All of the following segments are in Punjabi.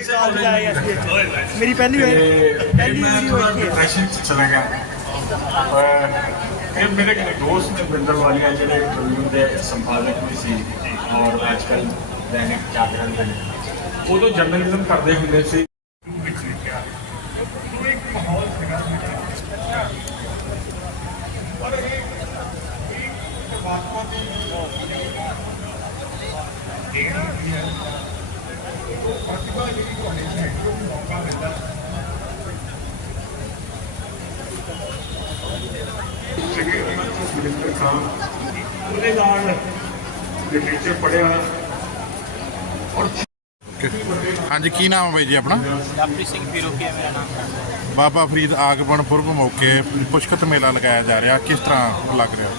ਮੇਰੀ ਪਹਿਲੀ ਵਾਰ ਤੇ ਪਹਿਲੀ ਹੋਈ ਹੈ ਡਿਪਰੈਸ਼ਨ ਚ ਚਲਾ ਗਿਆ ਪਰ ਇਹ ਮੇਰੇ ਇੱਕ ਦੋਸਤ ਨੇ ਬਿੰਦਰ ਵਾਲੀਆ ਜਿਹੜੇ ਟ੍ਰਿਬਿਊਨ ਦੇ ਸੰਪਾਦਕ ਵੀ ਸੀ ਔਰ ਅੱਜ ਕੱਲ ਦੈਨਿਕ ਜਾਗਰਣ ਦੇ ਉਦੋਂ ਜਰਨਲਿਜ਼ਮ ਕਰਦੇ ਹੁੰਦੇ ਸੀ। ਵਿੱਚ ਲਿਖਿਆ ਉਹ ਇੱਕ ਮਾਹੌਲ ਸੀਗਾ ਪਰ ਇਹ ਪਰਮਾਤਮਾ ਦੀ ਦੇਣ ਹੈ ਉਹ ਪ੍ਰਤਿਭਾ ਜਿਹੜੀ ਤੁਹਾਡੇ ਚ ਹੈ ਉਹ ਮੌਕਾ ਮਿਲਦਾ ਸੀਗੇ ਖਾਨ ਉਹਦੇ ਨਾਲ ਲਿਟਰੇਚਰ ਪੜਿਆ ਔਰ ਹਾਂਜੀ ਕੀ ਨਾਮ ਹੈ ਬਾਈ ਜੀ ਆਪਣਾ? ਲਵਪ੍ਰੀਤ ਸਿੰਘ ਫਿਰੋਕੀ ਹੈ ਮੇਰਾ ਨਾਮ ਬਾਬਾ ਫਰੀਦ ਆਗਮਨ ਪੁਰਬ ਮੌਕੇ ਪੁਸ਼ਕਤ ਮੇਲਾ ਲਗਾਇਆ ਜਾ ਰਿਹਾ। ਕਿਸ ਤਰ੍ਹਾਂ ਲੱਗ ਰਿਹਾ?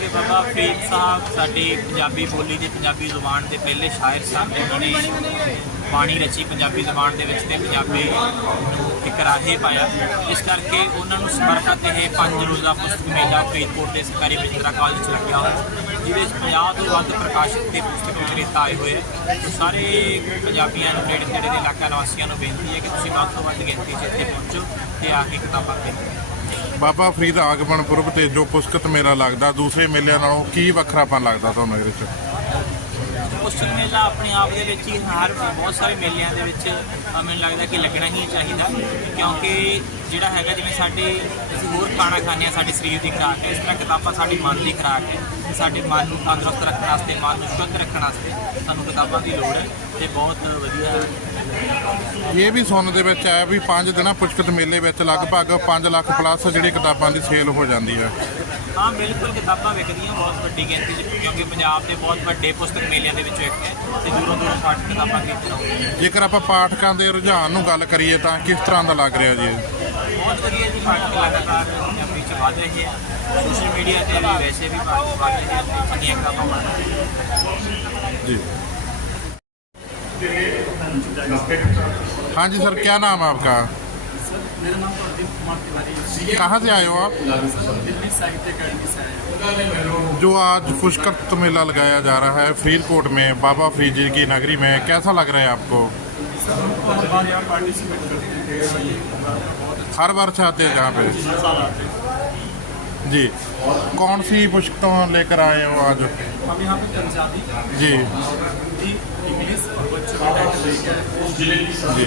ਕਿ ਬਾਬਾ ਫਰੀਦ ਸਾਹਿਬ ਸਾਡੀ ਪੰਜਾਬੀ ਬੋਲੀ ਦੇ ਪੰਜਾਬੀ ਜ਼ੁਬਾਨ ਦੇ ਪਹਿਲੇ ਸ਼ਾਇਰ ਸਨ। ਜਿਨ੍ਹਾਂ ਨੇ ਬਾਣੀ ਰਚੀ ਪੰਜਾਬੀ ਜ਼ੁਬਾਨ ਦੇ ਵਿੱਚ ਤੇ ਪੰਜਾਬੀ ਨੂੰ ਇੱਕ ਰਾਹੇ ਪਾਇਆ। ਇਸ ਕਰਕੇ ਉਹਨਾਂ ਨੂੰ ਸਮਰਪਿਤ ਇਹ ਪੰਜ ਰੋਜ਼ਾ ਪੁਸਤਕ ਮੇਲਾ ਫਰੀਦਕੋਟ ਦੇ ਸਰਕਾਰੀ ਬਿਜਤਰਾ ਕਾਲਜ 'ਚ ਲੱਗਿਆ ਹੋਇਆ, ਜਿਹਦੇ ਵਿੱਚ 50 ਤੋਂ ਵੱਧ ਪ੍ਰਕਾਸ਼ਕ ਤੇ ਪੁਸਤਕ ਵਿਕਰੇਤਾ ਆਏ ਹੋਏ ਸਾਰੇ ਪੰਜਾਬੀਆਂ ਨੂੰ, ਨੇੜੇ ਨੇੜੇ ਦੇ ਇਲਾਕਾ ਨਿਵਾਸੀਆਂ ਨੂੰ ਬੇਨਤੀ ਹੈ ਕਿ ਤੁਸੀਂ ਵੱਧ ਤੋਂ ਵੱਧ ਗਿਣਤੀ 'ਚ ਇੱਥੇ ਪਹੁੰਚੋ ਤੇ ਆ ਕੇ ਕਿਤਾਬਾਂ ਖਰੀਦੋ। ਬਾਬਾ ਫਰੀਦ ਆਗਮਨ ਪੁਰਬ ਤੇ ਜੋ ਪੁਸਤਕ ਮੇਲਾ ਲੱਗਦਾ, ਦੂਸਰੇ ਮੇਲਿਆਂ ਨਾਲੋਂ ਕੀ ਵੱਖਰਾਪਨ ਲੱਗਦਾ ਤੁਹਾਨੂੰ ਇਹਦੇ ਵਿੱਚ ਪੁਸਤਕ ਮੇਲਾ ਆਪਣੇ ਆਪ ਦੇ ਵਿੱਚ ਹੀ ਹਰ ਬਹੁਤ ਸਾਰੇ ਮੇਲਿਆਂ ਦੇ ਵਿੱਚ ਅ, ਮੈਨੂੰ ਲੱਗਦਾ ਕਿ ਲੱਗਣਾ ਹੀ ਚਾਹੀਦਾ। ਕਿਉਂਕਿ ਜਿਹੜਾ ਹੈਗਾ ਜਿਵੇਂ ਸਾਡੇ ਅਸੀਂ ਹੋਰ ਖਾਣਾ ਖਾਂਦੇ ਹਾਂ ਸਾਡੇ ਸਰੀਰ ਦੀ ਖੁਰਾਕ ਹੈ ਇਸ ਤਰ੍ਹਾਂ ਕਿਤਾਬਾਂ ਸਾਡੀ ਮਨ ਦੀ ਖੁਰਾਕ ਹੈ। ਸਾਡੇ ਮਨ ਨੂੰ ਤੰਦਰੁਸਤ ਰੱਖਣ ਵਾਸਤੇ ਮਨ ਨੂੰ ਸ਼ੁੱਧ ਰੱਖਣ ਵਾਸਤੇ ਸਾਨੂੰ ਕਿਤਾਬਾਂ ਦੀ ਲੋੜ ਹੈ ਤੇ ਬਹੁਤ ਵਧੀਆ ਇਹ ਵੀ ਸੁਣਨ ਦੇ ਵਿੱਚ ਆਇਆ ਵੀ 5 ਦਿਨਾਂ ਪੁਸ਼ਕਤ ਮੇਲੇ ਵਿੱਚ ਲਗਭਗ 5 ਲੱਖ ਪਲੱਸ ਜਿਹੜੀ ਕਿਤਾਬਾਂ ਦੀ ਸੇਲ ਹੋ ਜਾਂਦੀ ਹੈ। ਹਾਂ ਬਿਲਕੁਲ ਕਿਤਾਬਾਂ ਵਿਕਦੀਆਂ ਬਹੁਤ ਵੱਡੀ ਗਿਣਤੀ ਵਿੱਚ ਕਿਉਂਕਿ ਪੰਜਾਬ ਦੇ ਬਹੁਤ ਵੱਡੇ ਪੁਸਤਕ ਮੇਲਿਆਂ ਦੇ ਵਿੱਚੋਂ ਇੱਕ ਹੈ ਤੇ ਦੂਰੋਂ ਦੂਰੋਂ ਪਾਠਕ ਕਿਤਾਬਾਂ ਖਰੀਦਣ ਆਉਂਦੇ ਨੇ ਜੇਕਰ ਆਪਾਂ ਪਾਠਕਾਂ ਦੇ ਰੁਝਾਨ ਨੂੰ ਗੱਲ ਕਰੀਏ ਤਾਂ ਕਿਸ ਤਰ੍ਹਾਂ ਦਾ ਲੱਗ ਰਿਹਾ ਜੀ ਬਹੁਤ ਵਧੀਆ ਜੀ ਪਾਠਕ ਲਗਾਤਾਰ ਪੰਜਾਬੀ ਚ ਵਧ ਰਹੇ ਆ। ਸੋਸ਼ਲ ਮੀਡੀਆ ਤੇ ਵੀ ਵੈਸੇ ਵੀ ਪਾਠਕ ਵਧ ਰਹੇ ਜੀ। ਹਾਂਜੀ ਸਰ ਕੀ ਨਾਮ ਹੈ ਆਪਕਾ? मेरा नाम प्रदीप कुमार तिवारी कहाँ से आए हो आप? दिल्ली साहित्य अकेडमी से है। जो आज पुष्कर मेला लगाया जा रहा है फरीदकोट में बाबा फरीद जी की नगरी में कैसा लग रहा है आपको? हैं हर वर्ष आते हैं जहाँ पे? अच्छा जी। कौन सी पुस्तकों लेकर आए हो आज? हम यहाँ पे पंजाबी जी। इंग्लिश और बच्चों का आए। जी।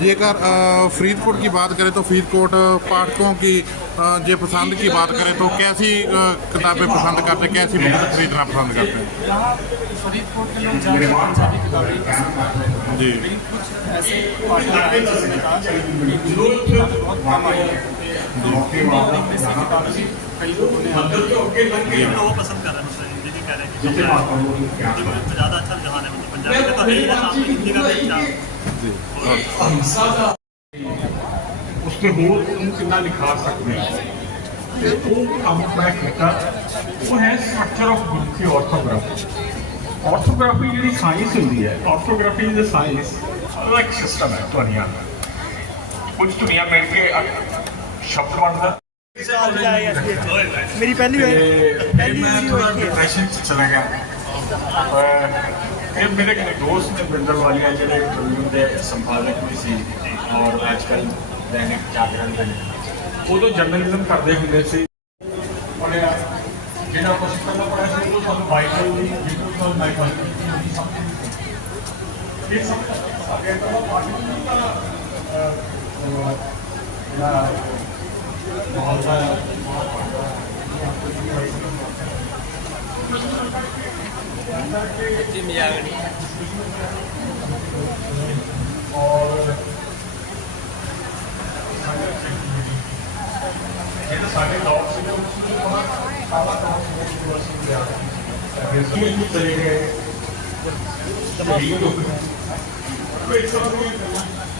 जेकर अ, फरीदकोट की बात करें तो फरीदकोट पाठकों की अ, जे पसंद की बात करें तो कैसी अ, किताबें पसंद करते हैं कैसी बुक खरीदना पसंद करते हैं यहाँ फरीदकोट के लोग ज़्यादा पंजाबी किताबें ही पसंद करते हैं जी लेकिन कुछ ऐसे पार्टनर आए जिन्होंने कहा कि हिंदी की किताबें बहुत कम आई हैं तो हिंदी और इंग्लिश की किताबें भी कई लोगों ने आकर वो पसंद कर उसके बोल तुम कि लिखा सकते हैं? ऑर्थोग्राफी जी साइंस होंगी है ऑर्थोग्राफी इज़ साइंस अलग सिस्टम है दुनिया में कुछ दुनिया में के शब्द बनता ਅ- ਸ਼ਬਦ ਬਣਦਾ ਸਾਲ ਦੀ ਆਈ ਅਸੀਂ ਇੱਥੇ। ਮੇਰੀ ਪਹਿਲੀ ਵਾਰ ਤੇ ਪਹਿਲੀ ਮੈਂ ਵਾਰੀ ਥੋੜਾ ਹੋਈ ਹੈ। ਡਿਪਰੈਸ਼ਨ ਚ ਚਲਾ ਗਿਆ ਪਰ ਇਹ ਮੇਰੇ ਇੱਕ ਦੋਸਤ ਨੇ ਬਿੰਦਰ ਵਾਲੀਆ ਜਿਹੜੇ ਟ੍ਰਿਬਿਊਨ ਦੇ ਸੰਪਾਦਕ ਵੀ ਸੀ ਔਰ ਅੱਜ ਕੱਲ ਦੈਨਿਕ ਜਾਗਰਣ ਦੇ ਨੇ ਉਦੋਂ ਜਰਨਲਿਜ਼ਮ ਕਰਦੇ ਹੁੰਦੇ ਸੀ ਪੜਿਆ ਜਿਹੜਾ ਕੁਝ ਪਹਿਲਾਂ ਪੜਿਆ ਸੀ, ਉਹ ਸਾਨੂੰ ਬਾਈਬਲ ਦੀ, ਬਿਲਕੁਲ ਬਾਈਬਲ ਇਹ ਸਭ ਅੱਗੇ ਤੋਂ ਪਾਠ ਨਹੀਂ ਤਾਂ ਜਿਹੜਾ ਮਾਹੌਲ ਦਾ ਜੀ ਮਜ਼ਾਕ ਨਹੀਂ ਔਰ ਜਿਹੜੇ ਸਾਡੇ ਲੋਕ ਸੀ ਉਹ ਸਾਰਾ ਕੰਮ ਯੂਨੀਵਰਸਿਟੀ ਦੇ ਆ ਰਹੇ ਸਕੂਲ ਚਲੇ ਗਏ ਸ਼ਹੀਦ ਹੋ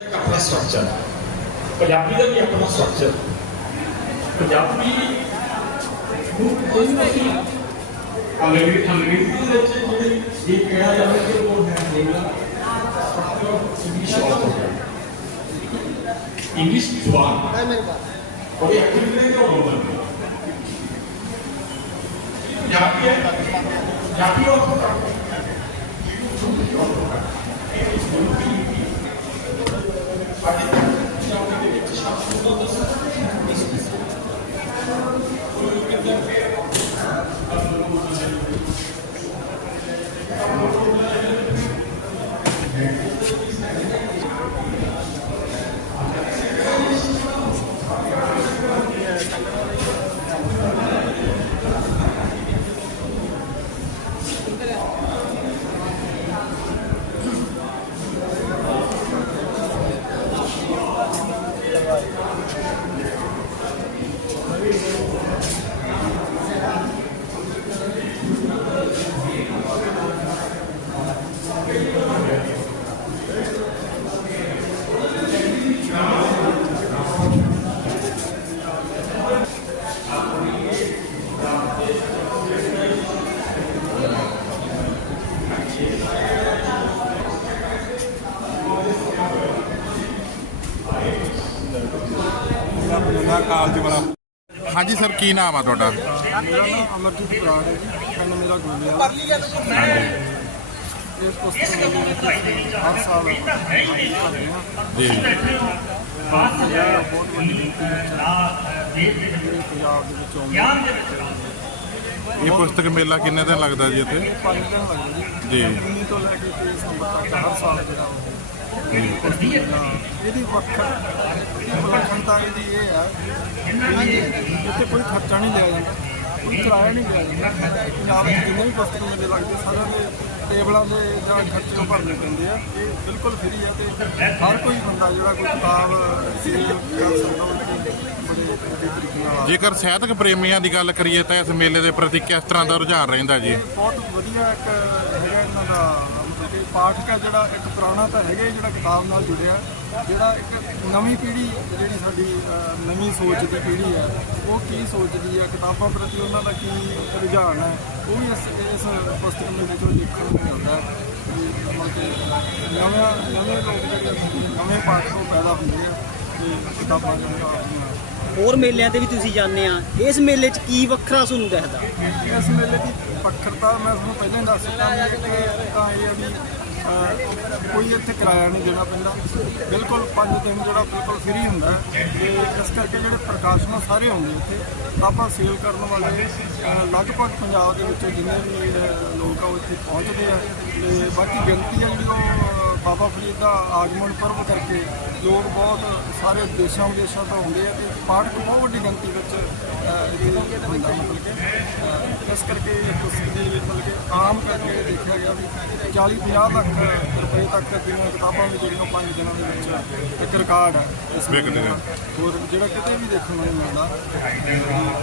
ਆਪਣਾ ਸਟਰਕਚਰ ਪੰਜਾਬੀ ਦਾ ਵੀ ਆਪਣਾ ਸਟਰਕਚਰ ਪੰਜਾਬੀ ਨੂੰ ਕੋਈ ਨਹੀਂ। ਅੰਗਰੇਜ਼ੀ ਅੰਗਰੇਜ਼ੀ ਦੇ ਵਿੱਚ ਜਿਹੜੀ ਇਹ ਕਿਹਾ ਜਾਂਦਾ ਕਿ ਉਹ ਹੈ ਜਿਹੜਾ ਸਟਰਕਚਰ ਇੰਗਲਿਸ਼ ਆਲਫਾਬੈਟ ਇੰਗਲਿਸ਼ ਜ਼ੁਬਾਨ ਕੋਈ ਐਕਟਿਵ ਨਹੀਂ ਕਿ ਉਹ ਬੋਲਦਾ ਪੰਜਾਬੀ ਹੈ ਪੰਜਾਬੀ ਆਲਫਾਬੈਟ ਹਾਂਜੀ ਸਰ ਕੀ ਨਾਮ ਆ ਤੁਹਾਡਾ? ਮੇਰਾ ਨਾਮ ਅਮਰਜੀਤ ਬਰਾੜ ਹੈ ਜੀ। ਪਿੰਡ ਮੇਰਾ ਗੋਲਿਆ ਇਸ ਪੁਸਤਕ ਦੇ ਵਿੱਚ ਅਸੀਂ ਹਰ ਸਾਲ ਕਰਦੇ ਹਾਂ ਜੀ ਬਹੁਤ ਵੱਡੀ ਗਿਣਤੀ ਵਿੱਚ ਜਿਹੜੇ ਪੰਜਾਬ ਦੇ ਵਿੱਚ ਆਉਂਦੇ ਹਨ। ਇਹ ਪੁਸਤਕ ਮੇਲਾ ਕਿੰਨੇ ਦਿਨ ਲੱਗਦਾ ਜੀ ਇੱਥੇ? ਇਹ ਪੰਜ ਦਿਨ ਲੱਗਦੇ ਜੀ। ਜੀ। ਤੋਂ ਲੈ ਕੇ 23 ਸਤੰਬਰ ਤੱਕ ਹਰ ਸਾਲ ਜਿਹੜਾ ਉਹ। ਇਹਦੀ ਵੱਖਰ ਵਿਲੱਖਣਤਾ ਇਹਦੀ ਇਹ ਹੈ ਇੱਥੇ ਕੋਈ ਖਰਚਾ ਨਹੀਂ ਲਿਆ ਜਾਂਦਾ ਕੋਈ ਕਿਰਾਇਆ ਨਹੀਂ ਲਿਆ ਜਾਂਦਾ ਪੰਜਾਬ ਵਿੱਚ ਜਿੰਨੇ ਵੀ ਪੁਸਤਕ ਮੇਲੇ ਲੱਗਦੇ ਸਾਰਿਆਂ ਦੇ ਟੇਬਲਾਂ ਦੇ ਜਾਂ ਖਰਚੇ ਉਹ ਭਰਨੇ ਪੈਂਦੇ ਆ ਇਹ ਬਿਲਕੁਲ ਫ੍ਰੀ ਹੈ ਤੇ ਹਰ ਕੋਈ ਬੰਦਾ ਜਿਹੜਾ ਕੋਈ ਕਿਤਾਬ ਸੇਲ ਕਰ ਸਕਦਾ ਜੇਕਰ ਸਾਹਿਤਕ ਪ੍ਰੇਮੀਆਂ ਦੀ ਗੱਲ ਕਰੀਏ ਤਾਂ ਇਸ ਮੇਲੇ ਦੇ ਪ੍ਰਤੀ ਕਿਸ ਤਰ੍ਹਾਂ ਦਾ ਰੁਝਾਨ ਰਹਿੰਦਾ ਜੀ। ਬਹੁਤ ਵਧੀਆ ਇੱਕ ਹੈਗਾ ਇਹਨਾਂ ਦਾ ਕਿ ਪਾਠਕ ਹੈ ਜਿਹੜਾ ਇੱਕ ਪੁਰਾਣਾ ਤਾਂ ਹੈਗਾ ਹੀ ਜਿਹੜਾ ਕਿਤਾਬ ਨਾਲ ਜੁੜਿਆ। ਜਿਹੜਾ ਇੱਕ ਨਵੀਂ ਪੀੜ੍ਹੀ ਜਿਹੜੀ ਸਾਡੀ ਨਵੀਂ ਸੋਚ ਦੀ ਪੀੜ੍ਹੀ ਹੈ ਉਹ ਕੀ ਸੋਚਦੀ ਹੈ ਕਿਤਾਬਾਂ ਪ੍ਰਤੀ ਉਹਨਾਂ ਦਾ ਕੀ ਰੁਝਾਨ ਹੈ ਉਹ ਵੀ ਇਸ ਇਸ ਪੁਸਤਕ ਦੇ ਵਿੱਚੋਂ ਦੇਖਣ ਨੂੰ ਮਿਲਦਾ ਹੈ। ਨਵੇਂ ਨਵੇਂ ਲੋਕ ਜਿਹੜੇ ਨਵੇਂ ਪਾਠਕ ਉਹ ਪੈਦਾ ਹੁੰਦੇ ਆ, ਤੇ ਕਿਤਾਬਾਂ ਜਿਹੜੀਆਂ ਆਪਣੀਆਂ ਹੋਰ ਮੇਲਿਆਂ ਤੇ ਵੀ ਤੁਸੀਂ ਜਾਂਦੇ ਆ। ਇਸ ਮੇਲੇ 'ਚ ਕੀ ਵੱਖਰਾ ਤੁਹਾਨੂੰ ਦਿਖਦਾ? ਇਸ ਮੇਲੇ ਦੀ ਵੱਖਰਤਾ ਮੈਂ ਤੁਹਾਨੂੰ ਪਹਿਲਾਂ ਹੀ ਦੱਸ ਚੁੱਕਾ ਕਿ ਤਾਂ ਇਹ ਹੈ ਵੀ ਕੋਈ ਇੱਥੇ ਕਿਰਾਇਆ ਨਹੀਂ ਦੇਣਾ ਪੈਂਦਾ। ਬਿਲਕੁਲ ਪੰਜ ਦਿਨ ਜਿਹੜਾ ਬਿਲਕੁਲ ਫ੍ਰੀ ਹੁੰਦਾ ਹੈ। ਤੇ ਇਸ ਕਰਕੇ ਜਿਹੜੇ ਪ੍ਰਕਾਸ਼ਨਾਂ ਸਾਰੇ ਆਉਂਦੇ ਇੱਥੇ। ਆਪਾਂ ਸੇਲ ਕਰਨ ਵਾਲੇ ਅਹ, ਲਗਭਗ ਪੰਜਾਬ ਦੇ ਵਿੱਚ ਜਿੰਨੇ ਵੀ ਅਹ, ਲੋਕ ਆ ਉਹ ਇੱਥੇ ਪਹੁੰਚਦੇ ਆ। ਤੇ ਬਾਕੀ ਗਿਣਤੀ ਆ ਜਿਹੜੀ ਉਹ ਬਾਬਾ ਫਰੀਦ ਦਾ ਆਗਮਨ ਪਰਵ ਕਰਕੇ ਲੋਕ ਬਹੁਤ ਸਾਰੇ ਦੇਸ਼ਾਂ ਵਿਦੇਸ਼ਾਂ ਤੋਂ ਆਉਂਦੇ ਆ ਤੇ ਪਾਠਕ ਬਹੁਤ ਵੱਡੀ ਗਿਣਤੀ ਵਿੱਚ ਇਹਦੇ ਹੁੰਦਾ ਮਤਲਬ ਕਿ ਇਸ ਕਰਕੇ ਪੁਸਤਕ ਦੇ ਵਿੱਚ ਮਤਲਬ ਕਿ ਆਮ ਕਰਕੇ ਦੇਖਿਆ ਗਿਆ ਵੀ 40 50 ਲੱਖ ਰੁਪਏ ਤੱਕ ਦੀਆਂ ਕਿਤਾਬਾਂ ਵੀ ਜਿਹੜੀਆਂ ਪੰਜ ਦਿਨਾਂ ਦੇ ਵਿੱਚ ਇੱਕ ਰਿਕਾਰਡ ਹੈ ਇਸ। ਹੋਰ ਜਿਹੜਾ ਕਿਤੇ ਵੀ ਦੇਖਣ ਨੂੰ ਨਹੀਂ ਮਿਲਦਾ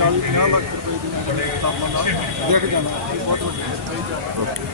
40 50 ਲੱਖ ਰੁਪਏ ਦੀਆਂ ਕਿਤਾਬਾਂ ਦਾ ਵਿਕ ਜਾਣਾ ਬਹੁਤ ਵੱਡੀ ਹੈ